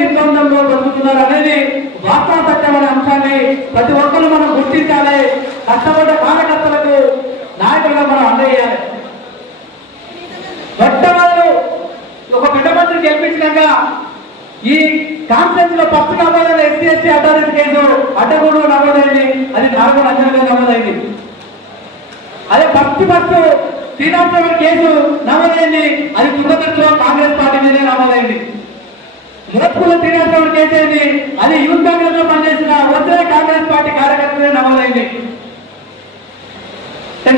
నిర్బంధంలో బతుకుతున్నారు అనేది వార్తాసత్యమైన అంశాన్ని ప్రతి ఒక్కరు మనం గుర్తించాలి. కష్టపడ్డ కార్యకర్తలకు నాయకులుగా మనం అందజేయాలి. మొట్టమొదలు ఒక పెద్ద మంత్రి గెలిపించినాక ఈ కాన్ఫరెన్స్లో ఫస్ట్ నమోదైన SC SC authority case Addagudu నమోదైంది. అది నాలుగు అంచనగా నమోదైంది. అదే ఫస్ట్ ఫస్ట్ శ్రీరామ్ కేసు మురత్పుల శ్రీరామచంద్ర చేసేది? అది యూత్ కాంగ్రెస్లో పనిచేసిన వద్దే కాంగ్రెస్ పార్టీ కార్యకర్తలే నమోదైంది.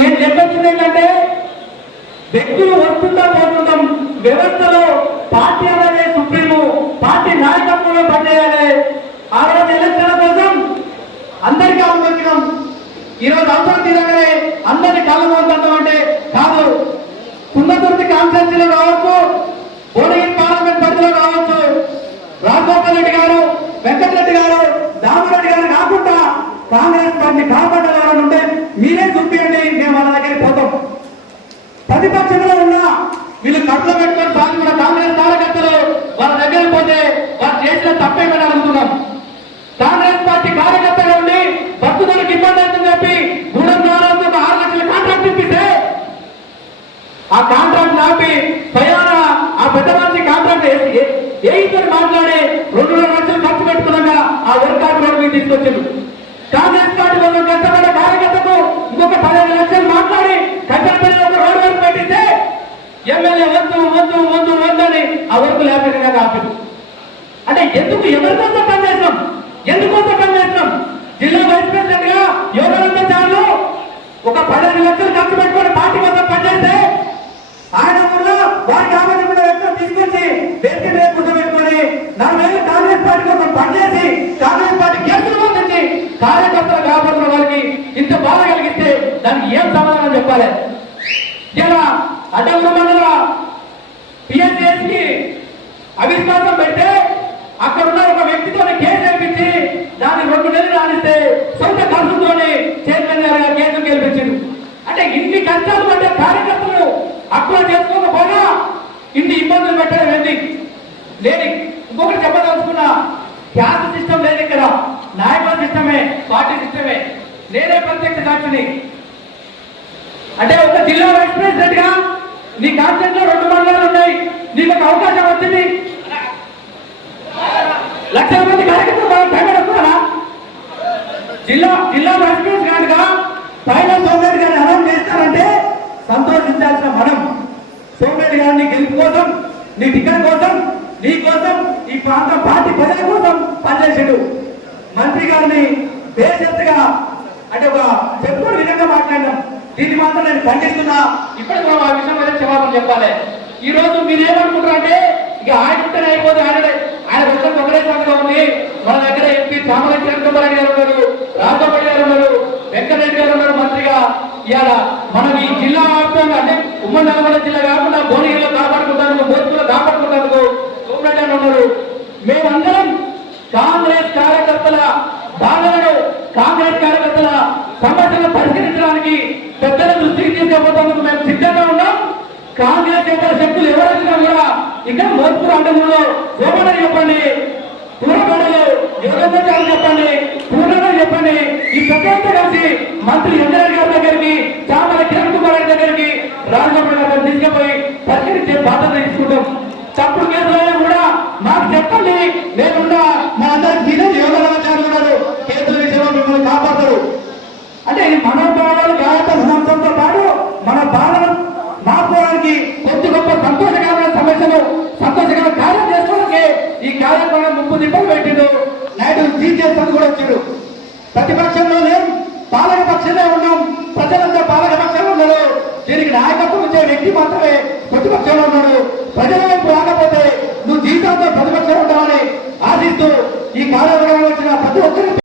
నేను చెప్పొచ్చింది ఏంటంటే వ్యక్తులు వస్తుందా పోతుందాం వ్యవస్థలో పార్టీ అనేది సుప్రీము పార్టీ నాయకత్వంలో పనిచేయాలి. ఆ రోజు ఎలక్షన్ల కోసం అందరికీ ఆలోచించడం ఈరోజు రోజు అవసరం తీరగానే అందరినీ కళ్ళు మోసడం అంటే కాదు. కుందతుర్తి కాన్సెన్సీలో కావచ్చు భువనగిరి పార్లమెంట్ పరిధిలో కావచ్చు రాజగోపాల్ రెడ్డి గారు వెంకటరెడ్డి గారు దామరెడ్డి గారు కాకుండా కాంగ్రెస్ పార్టీ కాపాడాలని ఉంటే మీరే చూపించండి మేము వాళ్ళ దగ్గరికి పోతాం. ప్రతిపక్షంలో ఉన్న వీళ్ళు కట్లో పెట్టుకొని సాగుతున్న కాంగ్రెస్ కార్యకర్తలు వాళ్ళ దగ్గర పోతే వాళ్ళు చేసిన తప్పేమని అడుగుతున్నాం. కాంగ్రెస్ పార్టీ కార్యకర్తగా ఉండి భక్తులకు ఇబ్బంది అవుతుందని చెప్పి మూడున్నర రోజులకు ఆరు లక్షల కాంట్రాక్ట్ ఇప్పిస్తే ఆ కాంట్రాక్ట్ ఆపి ప్రయాణ ఆ పెద్ద మనిషి కాంట్రాక్ట్ ఏ ఇద్దరు మాట్లాడి రెండు ఆ వర్క్ రోడ్ మీద తీసుకొచ్చిండు. కాంగ్రెస్ పార్టీ వాళ్ళు కష్టపడ్డ కార్యకర్తకు ఇంకొక పదిహేను లక్షలు మాట్లాడి కష్టపడి ఒక రోడ్డు వరకు పెట్టితే ఎమ్మెల్యే వద్దు వద్దు వద్దు వద్దు అని ఆ వరకు లేకుండా ఆపింది అంటే ఎందుకు ఎవరికోసం పనిచేస్తాం ఎందుకోసం పనిచేస్తాం జిల్లా వైస్ ప్రెసిడెంట్గా యోగానంద చాలు ఒక పదిహేను లక్షలు ఖర్చు పెట్టుకొని పార్టీ కోసం పనిచేస్తే ఆయన ఊళ్ళో వారి కాబట్టి కూడా వ్యక్తులు తీసుకొచ్చి వేదిక మీద కూర్చోబెట్టుకొని నలభై కాంగ్రెస్ పార్టీ కోసం పనిచేసి కాంగ్రెస్ పార్టీ కేసులు పొందించి కార్యకర్తలు కాపాడుతున్న వారికి ఇంత బాధ కలిగిస్తే దానికి ఏం సమాధానం చెప్పాలి? ఇలా అడ్డగురు మండల పిఎస్ఎస్ అవిశ్వాసం పెడితే అక్కడ ఉన్న ఒక వ్యక్తితో కేసు వేయించి దాన్ని రెండు నెలలు రాణిస్తే సొంత ఖర్చుతోనే చైర్మన్ గారు కేసు గెలిపించింది అంటే ఇన్ని కష్టాలు పడ్డ కార్యకర్తలు అక్కడ చేసుకోకపోగా ఇన్ని ఇబ్బందులు పెట్టడం ఏంటి? లేని ఇంకొకటి చెప్పదలుచుకున్నా క్యాస్ట్ సిస్టమ్ లేదు ఇక్కడ. నాయకులు సిస్టమే పార్టీ సిస్టమే నేనే ప్రత్యక్ష సాక్షిని. అంటే ఒక జిల్లా వైస్ ప్రెసిడెంట్గా నీ కాన్సెంట్లో రెండు మండలాలు ఉన్నాయి. నీకు ఒక అవకాశం వచ్చింది. లక్షల మంది కార్యకర్తలు మనం జిల్లా జిల్లా వైస్ ప్రెసిడెంట్గా పైన సోమరెడ్డి గారిని అనౌన్స్ చేస్తారంటే సంతోషించాల్సిన మనం. సోమరెడ్డి గారిని గెలుపు కోసం నీ టికెట్ కోసం నీ కోసం ఈ ప్రాంతం పార్టీ ప్రజల కోసం పనిచేసాడు. మంత్రి గారిని బేషరతుగా అంటే ఒక చెప్పుడు విధంగా మాట్లాడినాం. దీన్ని మాత్రం నేను ఖండిస్తున్నా. ఇప్పుడు మనం ఆ విషయం మీద క్షమాపణ చెప్పాలి. ఈ రోజు మీరేమనుకుంటారు అంటే ఇక ఆయన ఉంటేనే అయిపోతే ఆయన ఆయన వచ్చే ఒకరే సంఘం ఉంది. మన దగ్గర ఎంపీ చామల చంద్రబాబు గారు ఉన్నారు రాజబాబు గారు ఉన్నారు వెంకటరెడ్డి గారు ఉన్నారు మంత్రిగా. ఇవాళ మనం ఈ జిల్లా వ్యాప్తంగా అంటే ఉమ్మడి నల్గొండ జిల్లా కాకుండా భువనగిరిలో కాపాడుకుంటాను భోజనంలో కాపాడుకుంటాను సోమరెడ్డి ఉన్నారు. మేమందరం కార్యకర్తల బాధలను కాంగ్రెస్ కార్యకర్తల సమస్యలను పరిష్కరించడానికి పెద్దల దృష్టికి తీసుకుపోతానికి మేము సిద్ధంగా ఉన్నాం. కాంగ్రెస్ ఇతర శక్తులు ఎవరైనా కూడా ఇక్కడ మోత్పూర్ అండములో శోభన చెప్పండి పూర్వపడలు యోగేంద్రచారి చెప్పండి పూర్ణ చెప్పండి. ఈ పెద్దంతా కలిసి మంత్రి చంద్రబాబు గారి దగ్గరికి చామల కిరణ్ కుమార్ గారి దగ్గరికి రాజగోపాల్ గారిని తీసుకుపోయి పరిష్కరించే బాధ్యత తీసుకుంటాం. తప్పుడు కేసులైనా కూడా మాకు చెప్పండి. నేనున్నా మా అందరికి సీనియర్ నాయుడు జీజీఎస్ కూడా వచ్చాడు ప్రతిపక్షంలో లేం పాలక పక్షంలో ఉన్నాం ప్రజలంతా పాలక పక్షంలో ఉన్నారు. దీనికి నాయకత్వం ఇచ్చే వ్యక్తి మాత్రమే ప్రతిపక్ష